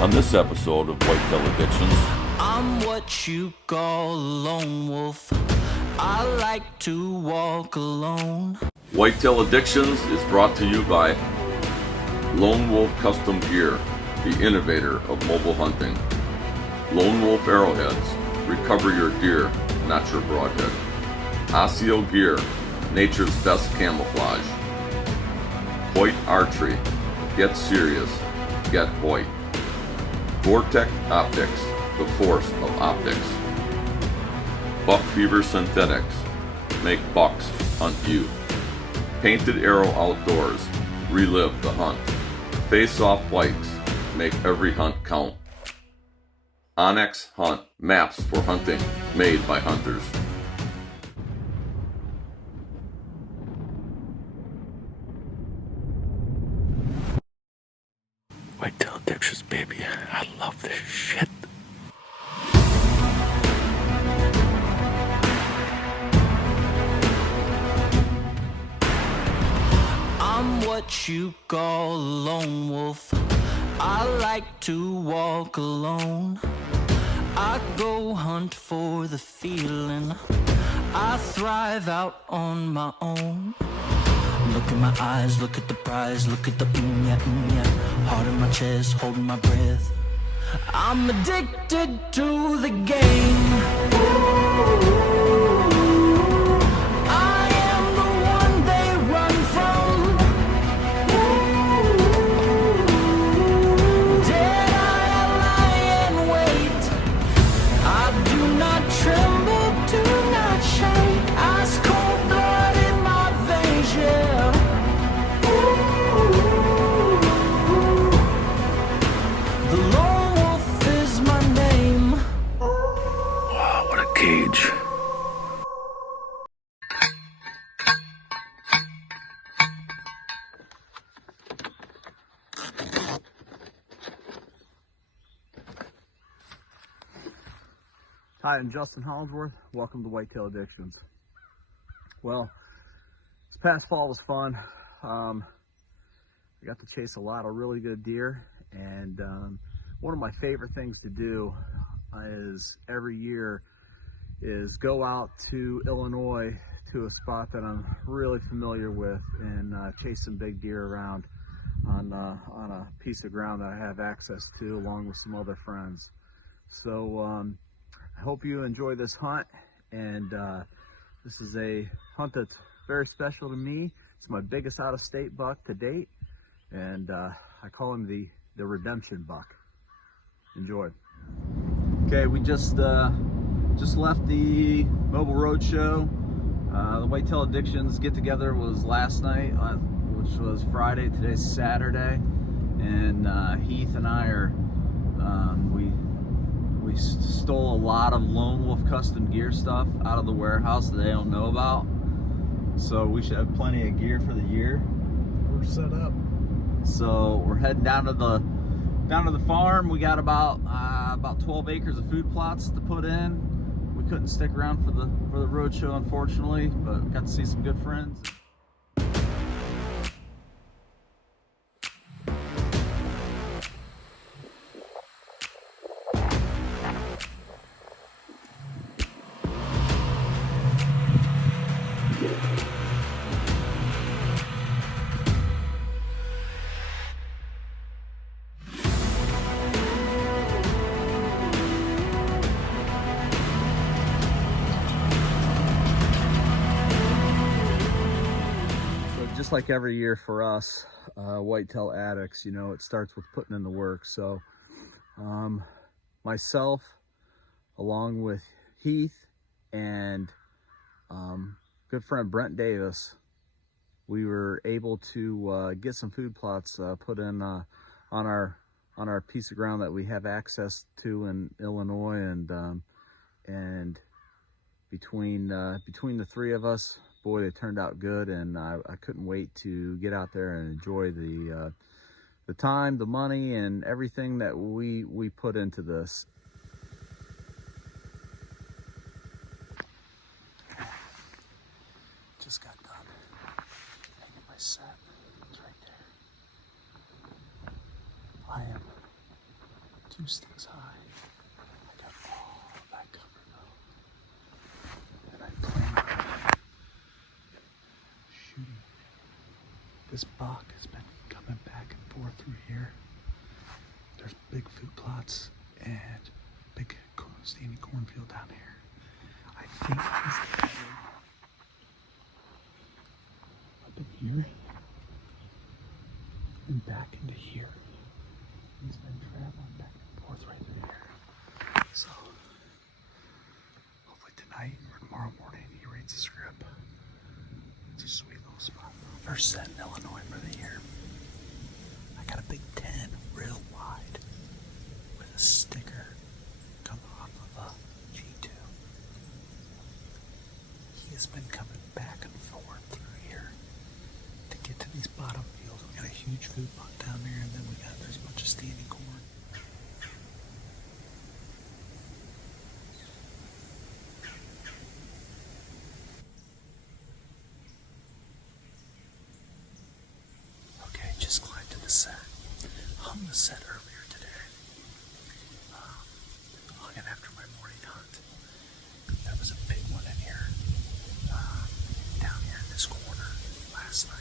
On this episode of Whitetail Addictions, I'm what you call a lone wolf. I like to walk alone. Whitetail Addictions is brought to you by Lone Wolf Custom Gear, the innovator of mobile hunting. Lone Wolf Arrowheads, recover your deer, not your broadhead. Osseo Gear, nature's best camouflage. Hoyt Archery, get serious, get Hoyt. Vortex Optics, the force of optics. Buck Fever Synthetics, make bucks hunt you. Painted Arrow Outdoors, relive the hunt. Face Off Bikes, make every hunt count. Onyx Hunt, maps for hunting, made by hunters. Whitetail Addictions, baby. I love this shit. I'm what you call a lone wolf. I like to walk alone. I go hunt for the feeling. I thrive out on my own. Look in my eyes, look at the prize, look at the yeah. Heart in my chest, holding my breath. I'm addicted to the game. I am the one they run from. Dead I lie in wait. I do not tremble, do not shake. Ice cold blood in my veins, yeah. The lone wolf is my name. Wow, what a cage. Hi, I'm Justin Hollandsworth. Welcome to Whitetail Addictions. Well, this past fall was fun. I got to chase a lot of really good deer, and one of my favorite things to do is every year is go out to Illinois to a spot that I'm really familiar with and chase some big deer around on a piece of ground that I have access to along with some other friends. So I hope you enjoy this hunt, and this is a hunt that's very special to me. It's my biggest out-of-state buck to date, and I call him the redemption buck. Enjoy. Okay, we just left the Mobile Road Show. The Whitetail Addictions get-together was last night, which was Friday. Today's Saturday, and Heath and I are we stole a lot of Lone Wolf custom gear stuff out of the warehouse that they don't know about. So we should have plenty of gear for the year. We're set up. So we're heading down to the farm. We got about 12 acres of food plots to put in. We couldn't stick around for the road show, unfortunately, but we got to see some good friends. Just like every year for us, whitetail addicts, you know, it starts with putting in the work. So myself, along with Heath and good friend Brent Davis, we were able to get some food plots put in on our piece of ground that we have access to in Illinois, and between the three of us, boy, they turned out good, and I couldn't wait to get out there and enjoy the time, the money, and everything that we put into this. Just got done hanging my set. It's right there. I am 2 sticks high. I got all of that covered though. And I plan on shooting. This buck has been coming back and forth through here. There's big food plots and big standing cornfield down here. I think he's headed up in here and back into here. He's been traveling back and forth right through here. So hopefully tonight or tomorrow morning he reads the script. It's a sweet little spot. First set in Illinois for the year. I got a big 10 real wide with a sticker coming off of a G2. He has been coming back and forth through here to get to these bottom fields. We got a huge food plot down there, and then there's a bunch of standing corn. Okay, just climbed to the set. Hung the set earlier today. Hung it after my morning hunt. There was a big one in here, down here in this corner last night.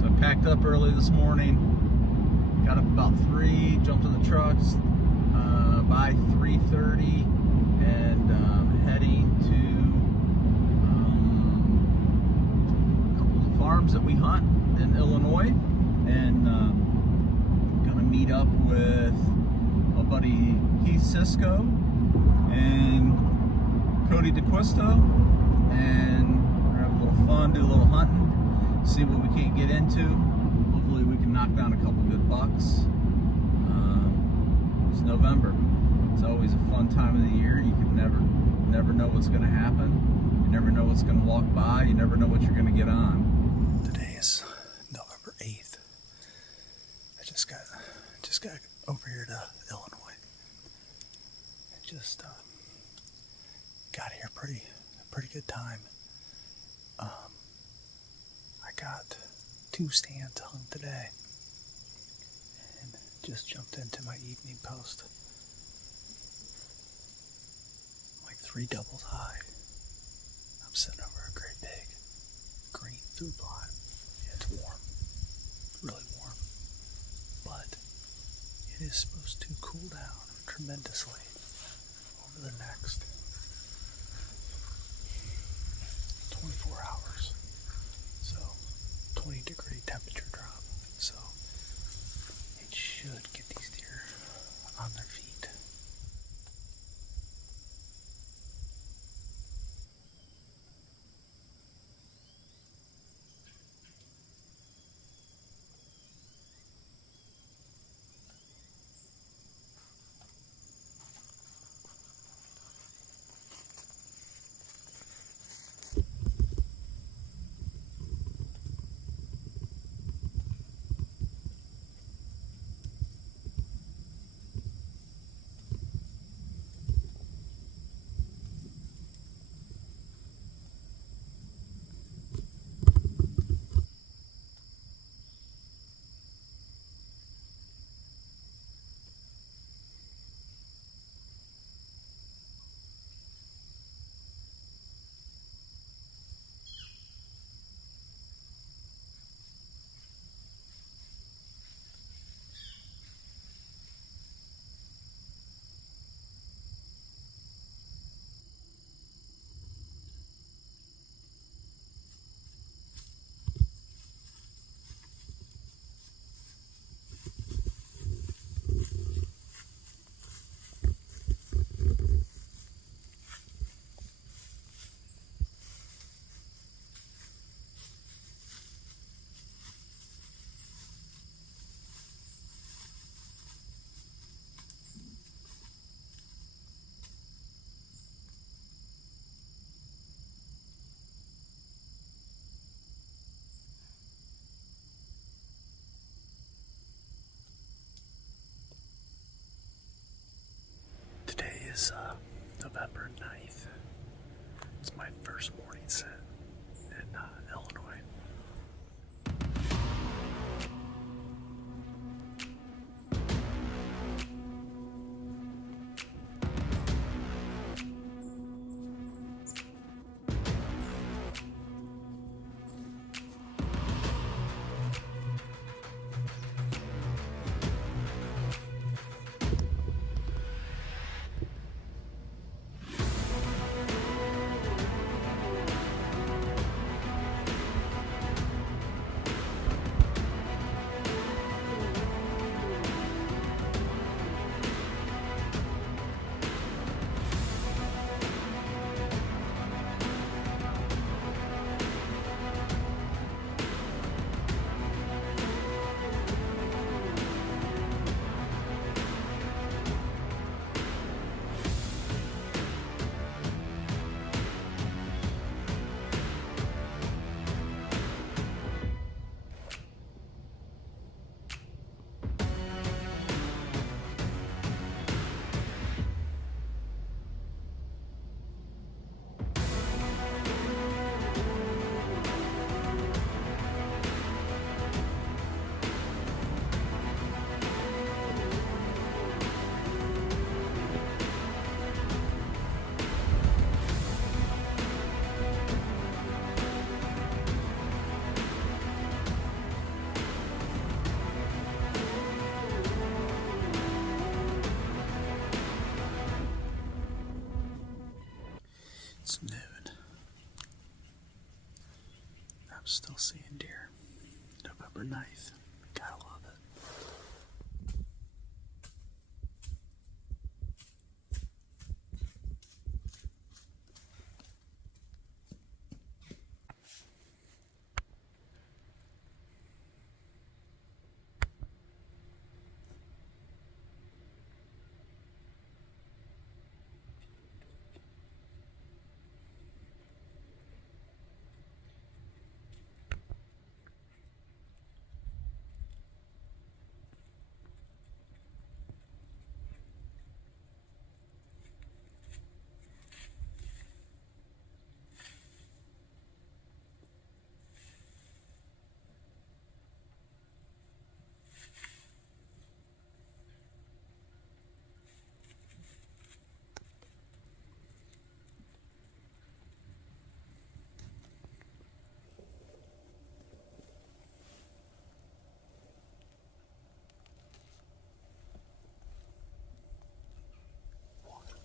So packed up early this morning, got up about 3, jumped in the trucks by 3:30, and heading to a couple of farms that we hunt in Illinois, and gonna meet up with my buddy Heath Cisco and Cody DeQuisto, and we're gonna have a little fun, do a little hunting, see what we can't get into. Hopefully we can knock down a couple good bucks. It's November. It's always a fun time of the year. You can never know what's going to happen. You never know what's going to walk by. You never know what you're going to get on. Today is November 8th. I just got over here to Illinois. I just got here pretty good time. I got 2 stands hung today and just jumped into my evening post. Like 3 doubles high. I'm sitting over a great big green food plot. It's warm, really warm, but it is supposed to cool down tremendously over the next 24 hours. 20-degree temperature drop, so it should get these deer on their feet. is November 9th. It's my first morning set in Illinois. It's noon. I'm still seeing deer. November 9th. Gotta love it.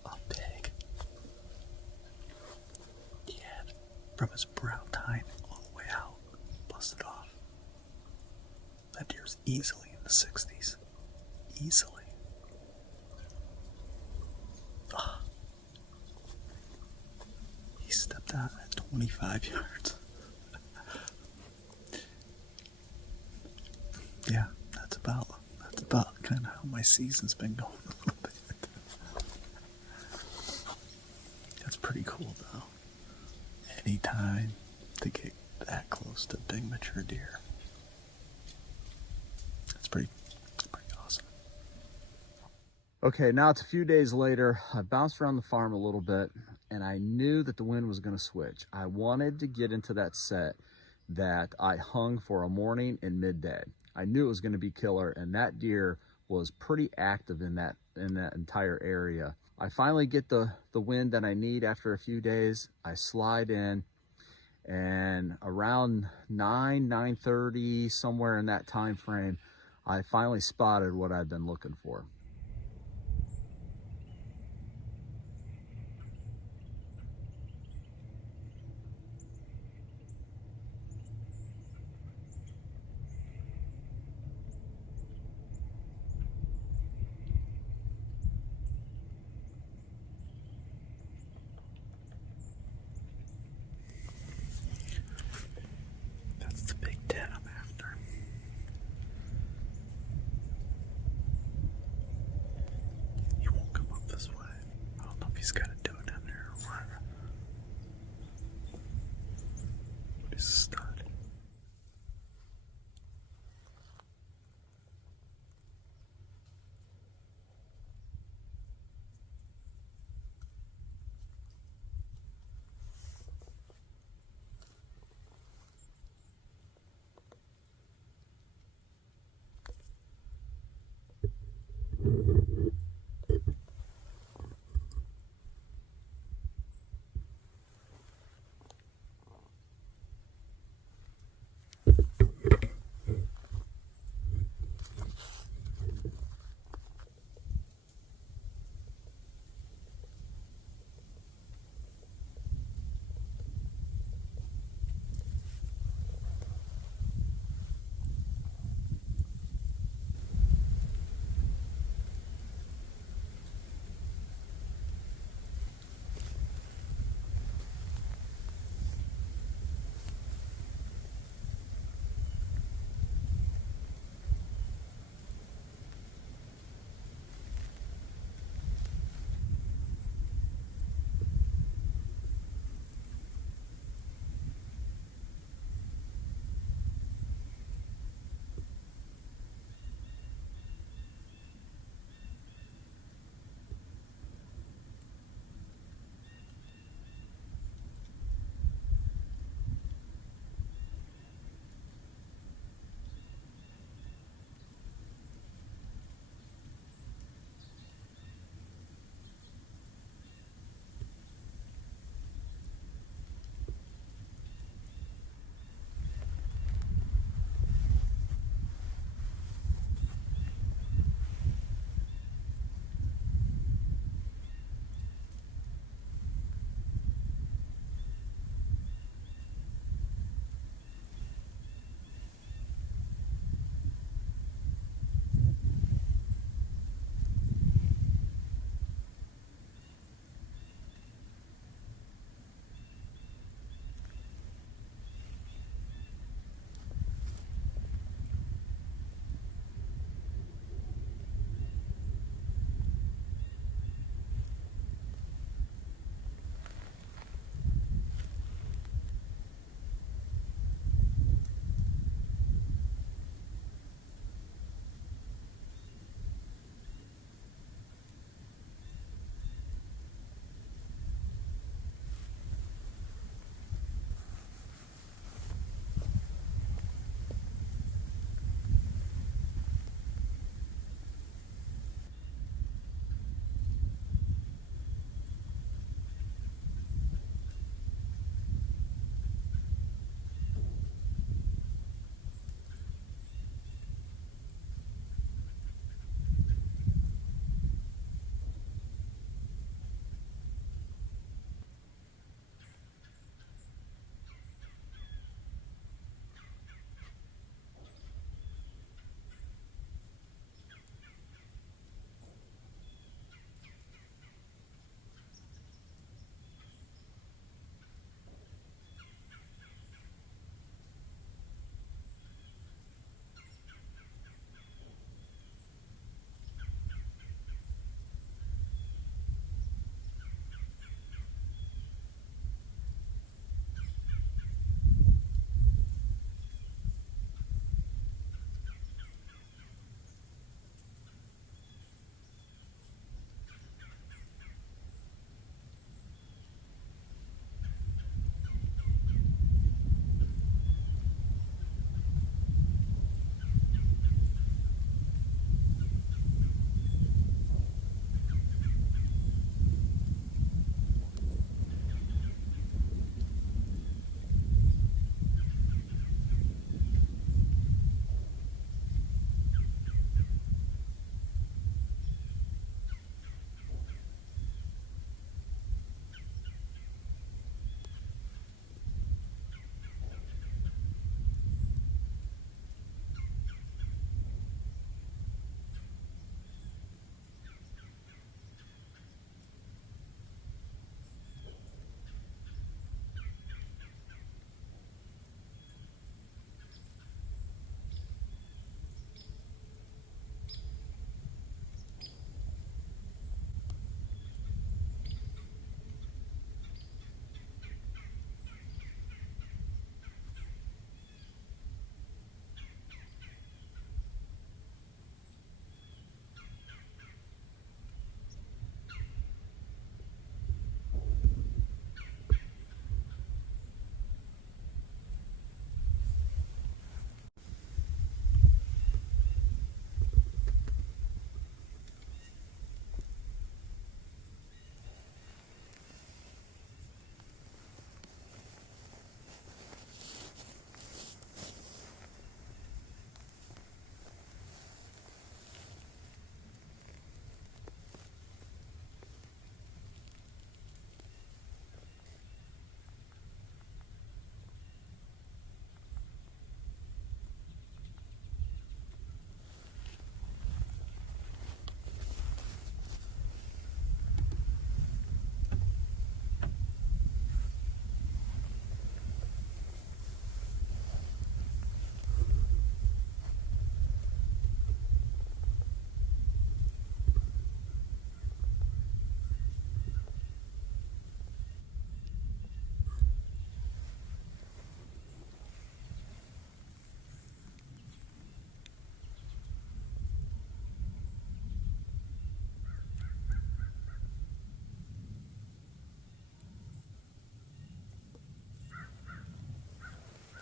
A pig. Yeah, from his brow tine all the way out, busted off. That deer's easily in the 60s. Easily. Ah. He stepped out at 25 yards. Yeah, that's about kind of how my season's been going a little bit. That's pretty cool though. Anytime to get that close to big mature deer. It's pretty awesome. Okay, now it's a few days later. I bounced around the farm a little bit and I knew that the wind was going to switch. I wanted to get into that set that I hung for a morning and midday. I knew it was going to be killer, and that deer was pretty active in that entire area. I finally get the wind that I need after a few days. I slide in, and around 9:30, somewhere in that time frame, I finally spotted what I've been looking for. That's the big 10 I'm after.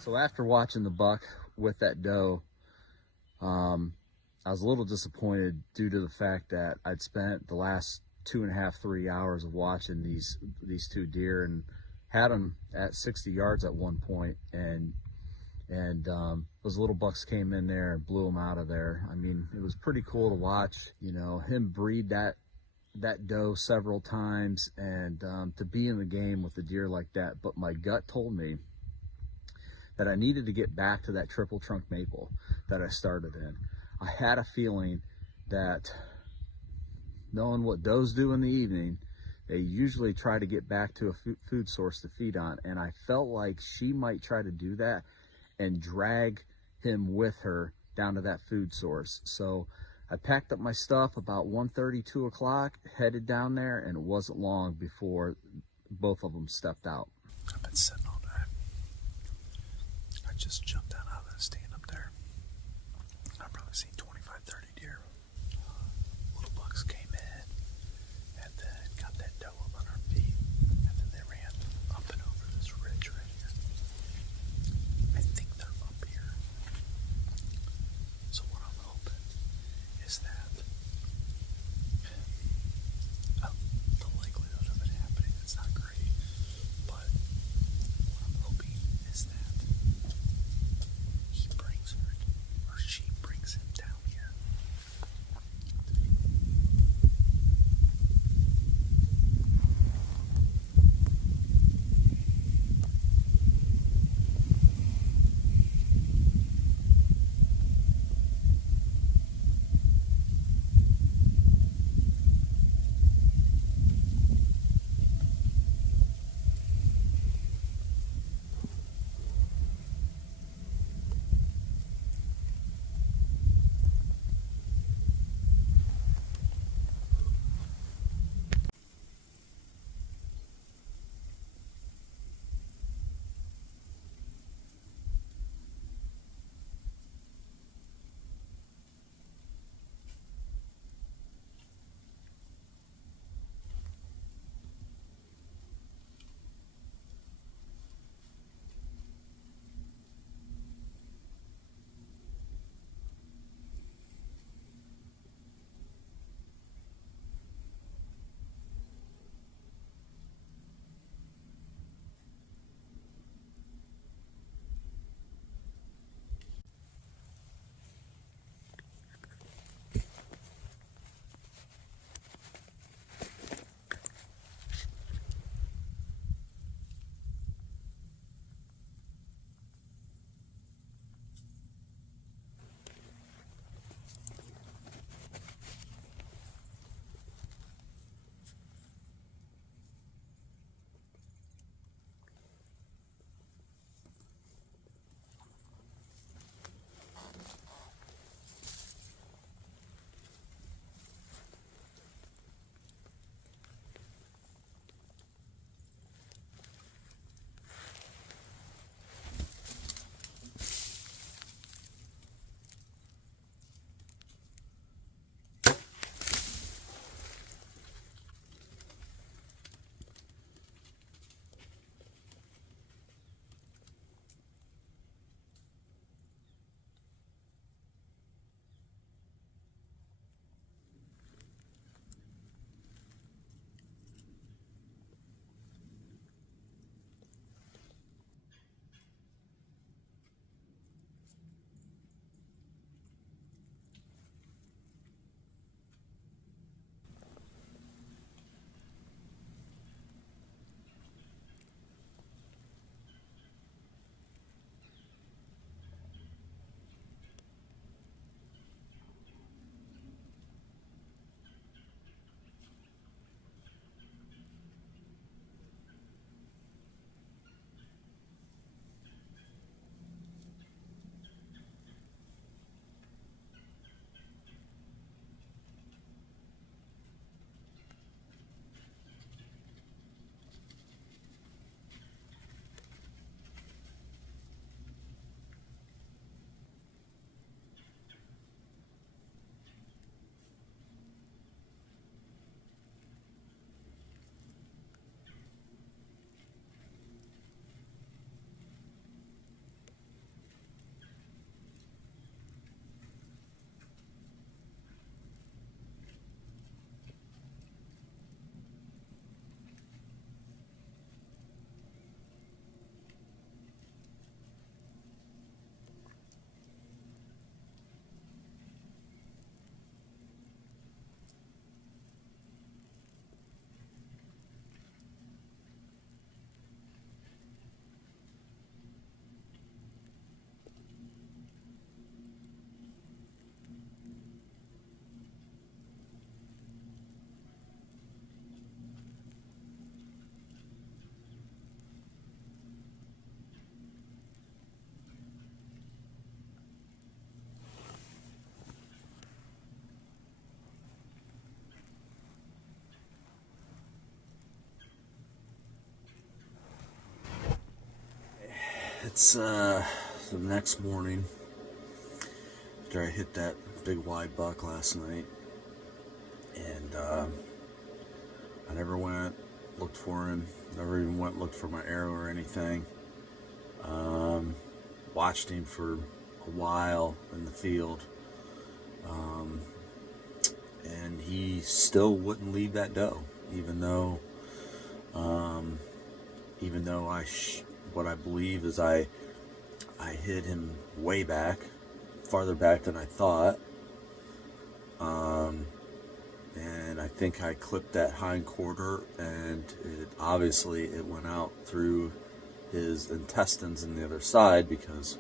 So after watching the buck with that doe, I was a little disappointed due to the fact that I'd spent the last 2.5, 3 hours of watching these two deer and had them at 60 yards at one point, and those little bucks came in there and blew them out of there. I mean, it was pretty cool to watch, you know, him breed that doe several times, and to be in the game with a deer like that. But my gut told me that I needed to get back to that triple trunk maple that I started in. I had a feeling that, knowing what does do in the evening, they usually try to get back to a food source to feed on, and I felt like she might try to do that and drag him with her down to that food source. So I packed up my stuff about 1:30, 2 o'clock, headed down there, and it wasn't long before both of them stepped out. I've been sitting all night. I just jumped down out of the stand up there. I've probably seen 25, 30 deer. Little bucks came in and then got that doe up on her feet, and then they ran up and over this ridge right here. I think they're up here. So what I'm hoping is that the likelihood of it happening, it's not great, but what I'm hoping is that It's the next morning after I hit that big wide buck last night, and I never went looked for him, never even went looked for my arrow or anything. Watched him for a while in the field, and he still wouldn't leave that doe, even though what I believe is I hit him way back, farther back than I thought, and I think I clipped that hind quarter, and it went out through his intestines on the other side, because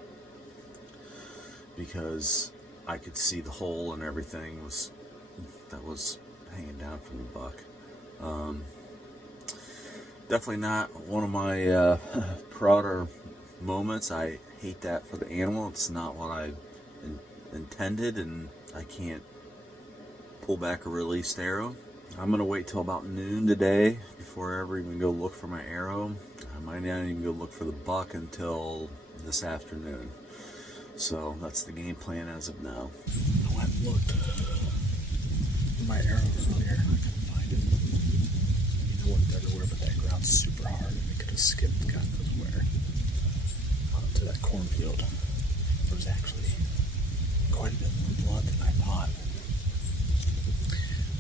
I could see the hole and everything that was hanging down from the buck. Definitely not one of my prouder moments. I hate that for the animal. It's not what I intended, and I can't pull back a released arrow. I'm gonna wait till about noon today before I ever even go look for my arrow. I might not even go look for the buck until this afternoon. So that's the game plan as of now. I went and looked for my arrow earlier. I couldn't find it. I looked everywhere, but that ground's super hard, and it could have skipped God knows where. To that cornfield. There was actually quite a bit more blood than I thought.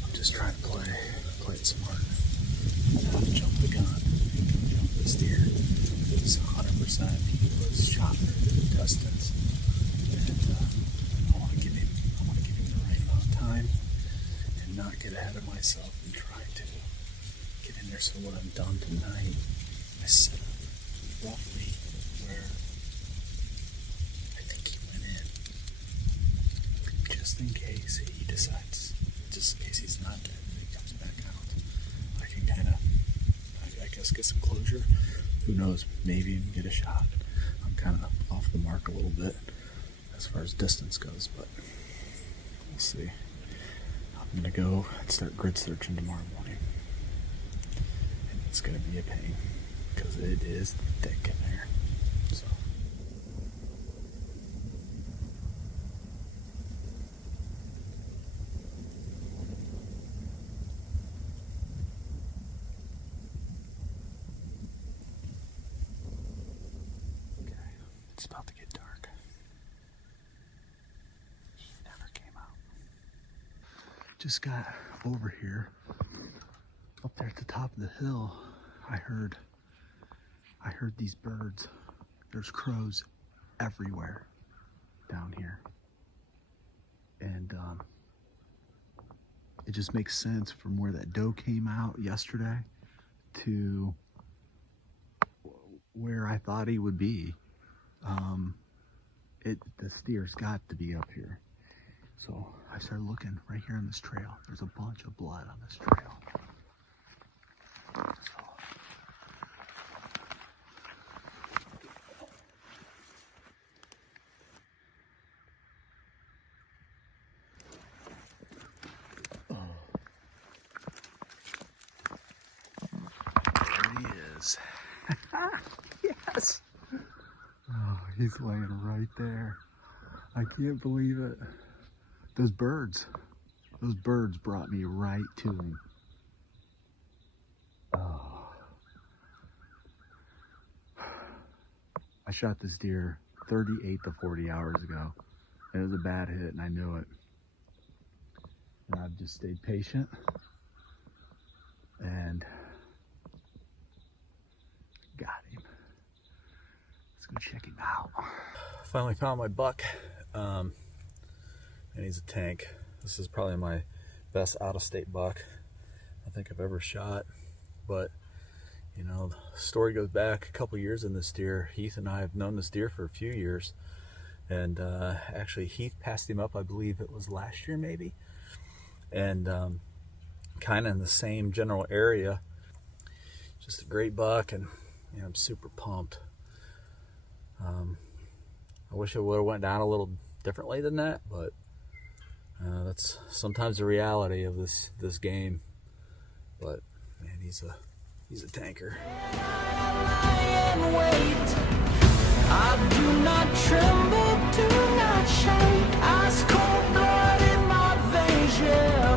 I'm just trying to play it smart. Not jump the gun. Jump this deer. It's 100%. He was shot through the intestines. And I want to give him the right amount of time and not get ahead of myself and try to get in there. So what I've done tonight, I set up roughly where I think he went in, just in case he decides, just in case he's not dead and he comes back out. I can kind of, I guess, get some closure. Who knows, maybe even get a shot. I'm kind of off the mark a little bit as far as distance goes, but we'll see. I'm going to go and start grid searching tomorrow morning. And it's going to be a pain because it is thick in there. So. Okay, it's about to get dark. He never came out. Just got over here, up there at the top of the hill. I heard these birds. There's crows everywhere down here, and it just makes sense from where that doe came out yesterday to where I thought he would be. The steer's got to be up here. So I started looking right here on this trail. There's a bunch of blood on this trail. There he is. Yes. Oh, he's laying right there. I can't believe it. Those birds brought me right to him. Oh. I shot this deer 38 to 40 hours ago. It was a bad hit, and I knew it. And I've just stayed patient. And got him. Let's go check him out. Finally found my buck. And he's a tank. This is probably my best out-of-state buck I think I've ever shot. But, you know, the story goes back a couple years in this deer. Heath and I have known this deer for a few years. And actually, Heath passed him up, I believe it was last year maybe. And kind of in the same general area. Just a great buck, and you know, I'm super pumped. I wish it would have went down a little differently than that, but that's sometimes the reality of this game. But man, he's a tanker. I do not tremble, do not shake. Ice cold blood in my veins, yeah.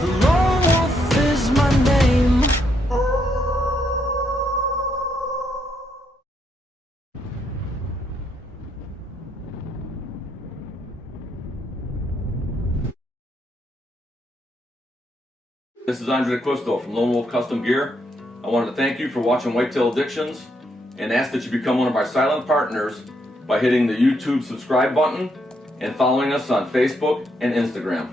The lone wolf is my name. This is Andre D'Acquisto from Lone Wolf Custom Gear. I wanted to thank you for watching Whitetail Addictions and ask that you become one of our silent partners by hitting the YouTube subscribe button and following us on Facebook and Instagram.